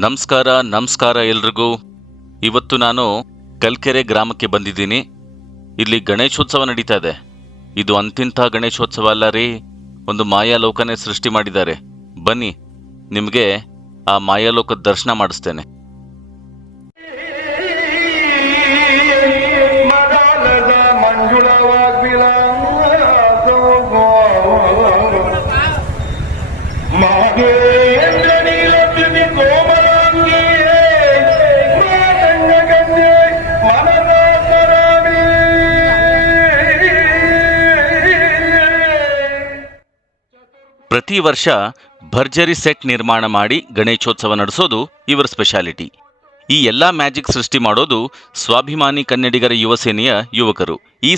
ನಮಸ್ಕಾರ ನಮಸ್ಕಾರ ಎಲ್ರಿಗೂ. ಇವತ್ತು ನಾನು ಕಲ್ಕೆರೆ ಗ್ರಾಮಕ್ಕೆ ಬಂದಿದ್ದೀನಿ. ಇಲ್ಲಿ ಗಣೇಶೋತ್ಸವ ನಡೀತಾ ಇದೆ. ಇದು ಅಂತಿಂಥ ಗಣೇಶೋತ್ಸವ ಅಲ್ಲ ರೀ. ಒಂದು ಮಾಯಾಲೋಕನೇ ಸೃಷ್ಟಿ ಮಾಡಿದ್ದಾರೆ. ಬನ್ನಿ, ನಿಮಗೆ ಆ ಮಾಯಾಲೋಕದ ದರ್ಶನ ಮಾಡಿಸ್ತೇನೆ. ಮದಾಲದ ಪ್ರತಿ ವರ್ಷ ಭರ್ಜರಿ ಸೆಟ್ ನಿರ್ಮಾಣ ಮಾಡಿ ಗಣೇಶೋತ್ಸವ ನಡೆಸೋದು ಇವರ ಸ್ಪೆಷಾಲಿಟಿ. ಈ ಎಲ್ಲ ಮ್ಯಾಜಿಕ್ ಸೃಷ್ಟಿ ಮಾಡೋದು ಸ್ವಾಭಿಮಾನಿ ಕನ್ನಡಿಗರ ಯುವಸೇನೆಯ ಯುವಕರು. ಈ